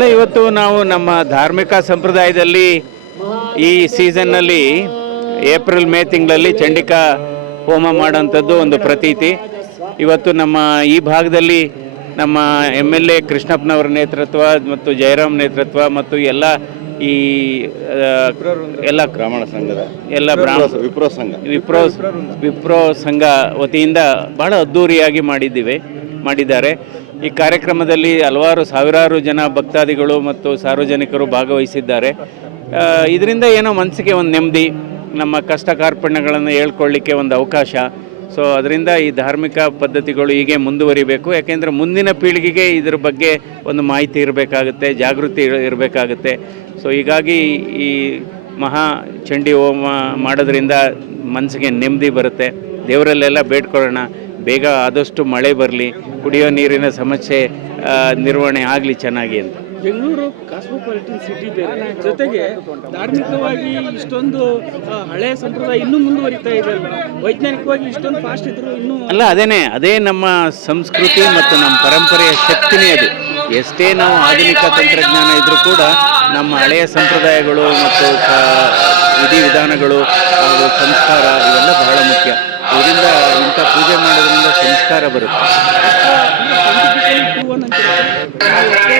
ಅಲ್ಲ, ಇವತ್ತು ನಾವು ನಮ್ಮ ಧಾರ್ಮಿಕ ಸಂಪ್ರದಾಯದಲ್ಲಿ ಈ ಸೀಸನ್ನಲ್ಲಿ ಏಪ್ರಿಲ್ ಮೇ ತಿಂಗಳಲ್ಲಿ ಚಂಡಿಕಾ ಹೋಮ ಮಾಡೋಂಥದ್ದು ಒಂದು ಪ್ರತೀತಿ. ಇವತ್ತು ನಮ್ಮ ಈ ಭಾಗದಲ್ಲಿ ನಮ್ಮ MLA ಕೃಷ್ಣಪ್ಪನವರ ನೇತೃತ್ವ ಮತ್ತು ಜಯರಾಮ್ ನೇತೃತ್ವ ಮತ್ತು ಎಲ್ಲ ಈ ಎಲ್ಲ ಬ್ರಾಹ್ಮಣ ಸಂಘದ ಎಲ್ಲ ವಿಪ್ರೋ ಸಂಘ ವತಿಯಿಂದ ಬಹಳ ಅದ್ಧೂರಿಯಾಗಿ ಮಾಡಿದ್ದಾರೆ. ಈ ಕಾರ್ಯಕ್ರಮದಲ್ಲಿ ಸಾವಿರಾರು ಜನ ಭಕ್ತಾದಿಗಳು ಮತ್ತು ಸಾರ್ವಜನಿಕರು ಭಾಗವಹಿಸಿದ್ದಾರೆ. ಇದರಿಂದ ಏನೋ ಮನಸ್ಸಿಗೆ ಒಂದು ನೆಮ್ಮದಿ, ನಮ್ಮ ಕಷ್ಟ ಕಾರ್ಪಣ್ಯಗಳನ್ನು ಹೇಳ್ಕೊಳ್ಳಿಕ್ಕೆ ಒಂದು ಅವಕಾಶ. ಸೊ ಅದರಿಂದ ಈ ಧಾರ್ಮಿಕ ಪದ್ಧತಿಗಳು ಹೀಗೆ ಮುಂದುವರಿಬೇಕು. ಯಾಕೆಂದರೆ ಮುಂದಿನ ಪೀಳಿಗೆಗೆ ಇದ್ರ ಬಗ್ಗೆ ಒಂದು ಮಾಹಿತಿ ಇರಬೇಕಾಗುತ್ತೆ, ಜಾಗೃತಿ ಇರಬೇಕಾಗುತ್ತೆ. ಸೊ ಹೀಗಾಗಿ ಈ ಮಹಾ ಚಂಡಿ ಹೋಮ ಮಾಡೋದ್ರಿಂದ ಮನಸ್ಸಿಗೆ ನೆಮ್ಮದಿ ಬರುತ್ತೆ. ದೇವರಲ್ಲೆಲ್ಲ ಬೇಡ್ಕೊಳ್ಳೋಣ, ಬೇಗ ಆದಷ್ಟು ಮಳೆ ಬರಲಿ, ಕುಡಿಯೋ ನೀರಿನ ಸಮಸ್ಯೆ ನಿರ್ವಹಣೆ ಆಗಲಿ ಚೆನ್ನಾಗಿ ಅಂತ. ಬೆಂಗಳೂರು ಕಾಸ್ಮೋಪಾಲಿಟನ್ ಸಿಟಿ ಬೇರೆ, ಜೊತೆಗೆ ಧಾರ್ಮಿಕವಾಗಿ ಇಷ್ಟೊಂದು ಹಳೆಯ ಸಂಪ್ರದಾಯ ಇನ್ನೂ ಮುಂದುವರಿತಾ ಇದೆ. ವೈಜ್ಞಾನಿಕವಾಗಿ ಇಷ್ಟೊಂದು ಫಾಸ್ಟ್ ಇದ್ರು ಇನ್ನೂ ಅಲ್ಲ, ಅದೇ ನಮ್ಮ ಸಂಸ್ಕೃತಿ ಮತ್ತು ನಮ್ಮ ಪರಂಪರೆಯ ಶಕ್ತಿನೇ ಅದು. ಎಷ್ಟೇ ನಾವು ಆಧುನಿಕ ತಂತ್ರಜ್ಞಾನ ಇದ್ದರೂ ಕೂಡ ನಮ್ಮ ಹಳೆಯ ಸಂಪ್ರದಾಯಗಳು ಮತ್ತು ವಿಧಿವಿಧಾನಗಳು ಹಾಗೂ ಸಂಸ್ಕಾರ ಇವೆಲ್ಲ ಬಹಳ ಮುಖ್ಯ. ಇದರಿಂದ ಇಂಥ ಪೂಜೆ ಮಾಡೋದ್ರಿಂದ ಸಂಸ್ಕಾರ ಬರುತ್ತೆ.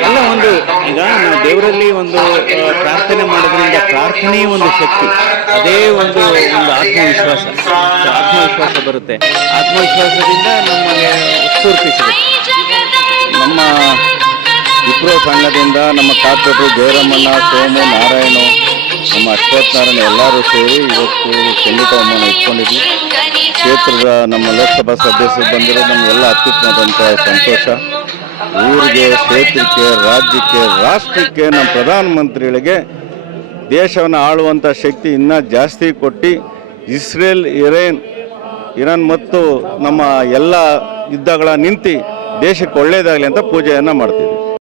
ಅಲ್ಲ, ಈಗ ನಾವು ದೇವರಲ್ಲಿ ಒಂದು ಪ್ರಾರ್ಥನೆ ಮಾಡೋದ್ರಿಂದ ಪ್ರಾರ್ಥನೆ ಒಂದು ಶಕ್ತಿ, ಅದೇ ಒಂದು ಆತ್ಮವಿಶ್ವಾಸ ಬರುತ್ತೆ. ಆತ್ಮವಿಶ್ವಾಸದಿಂದ ನಮಗೆ ಸ್ಫೂರ್ತಿ ಸಿಗುತ್ತೆ. ನಮ್ಮ ವಿಪ್ರೋ ಸಂಘದಿಂದ ನಮ್ಮ ಕಾರ್ಪೊರೇಟರ್ ಜಯರಾಮಣ್ಣ, ಸೋಮು, ನಾರಾಯಣ, ನಮ್ಮ ಅಶ್ವತ್ಥನಾರಾಯಣ ಎಲ್ಲರೂ ಸೇರಿ ಇವತ್ತು ಚಂಡಿಕಾ ಹೋಮನ ಇಟ್ಕೊಂಡಿದ್ವಿ. ಕ್ಷೇತ್ರದ ನಮ್ಮ ಲೋಕಸಭಾ ಸದಸ್ಯರು ಬಂದಿರೋ ನಮಗೆಲ್ಲ ಅತ್ಯುತ್ತಮವಾದಂಥ ಸಂತೋಷ. ಊರಿಗೆ, ಕ್ಷೇತ್ರಕ್ಕೆ, ರಾಜ್ಯಕ್ಕೆ, ರಾಷ್ಟ್ರಕ್ಕೆ, ನಮ್ಮ ಪ್ರಧಾನಮಂತ್ರಿಗಳಿಗೆ ದೇಶವನ್ನು ಆಳುವಂಥ ಶಕ್ತಿ ಇನ್ನೂ ಜಾಸ್ತಿ ಕೊಟ್ಟು ಇಸ್ರೇಲ್, ಇರಾನ್ ಮತ್ತು ನಮ್ಮ ಎಲ್ಲ ಯುದ್ಧಗಳ ನಿಂತು ದೇಶಕ್ಕೆ ಒಳ್ಳೆಯದಾಗಲಿ ಅಂತ ಪೂಜೆಯನ್ನು ಮಾಡ್ತೀವಿ.